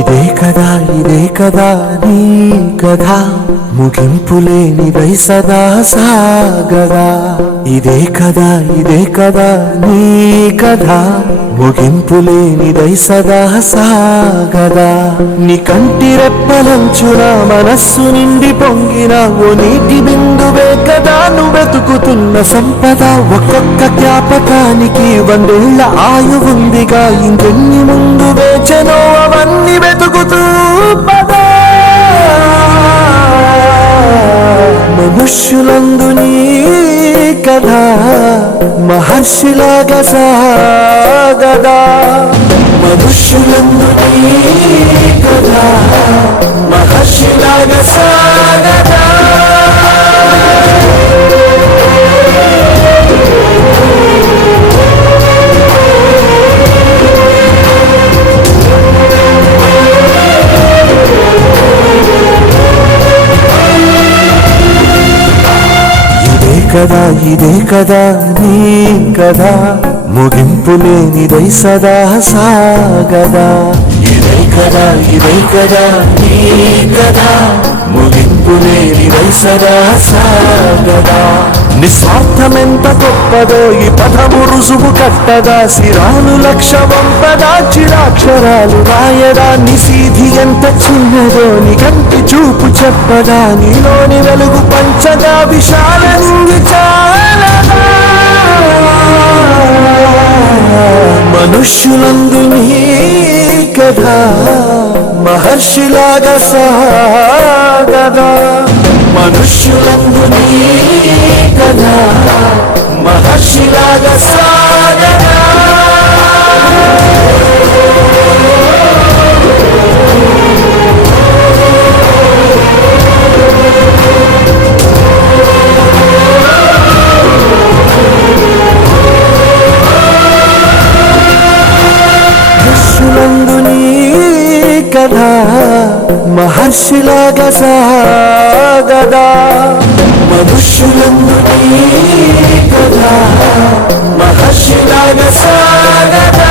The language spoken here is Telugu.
ఇదే కదా నీ కథ ముగింపులేనిదై సదా సాగదా. ఇదే కదా నీ కథ ముగింపులేనిదై సదా సాగదా. నీ కంటి రెప్పలంచున మనస్సు నిండి పొంగిన ఓ నీటి బిందువే కదా నువ్వెతుకుతున్న సంపద. ఒక్కొక్క జ్ఞాపకానికి 100 ఏళ్ల ఆయువుందిగా, ఇంకెన్ని ముందు వేచనో అవన్నీ వెతుకుతూ పదా. మనుష్యులందు నీ కథ మహర్షిలాగా సాగదా. మనుష్యులందు నీ కథ మహర్షిలాగా సాగదా. ఇదే కదా నీ కథ ముగింపులేనిదై సదా సాగదా. ఇదే కదా నీ కథ ముగింపులేనిదై సదా సాగదా. నిస్వార్థమెంత గొప్పదో ఈ పదము రుజువు కట్టదా. శిరాలు 1,00,000 వంపదా, చిరాక్షరాలు రాయదా. నిశీధి ఎంత చిన్నదో నీ కంటి చూపు చెప్పదా. నీలోని వెలుగు పంచగా విశాలంగి చాలదా. మనుష్యులందు నీ కథ మహర్షిలాగా సాగదా. మనుష్యులందు నీ కథ మహర్షిలాగా సాగదా. మనుష్యులందు నీ కథ మహర్షిలాగా సాగదా. మనుష్యులందు నీ కథ మహర్షిలాగా సాగదా.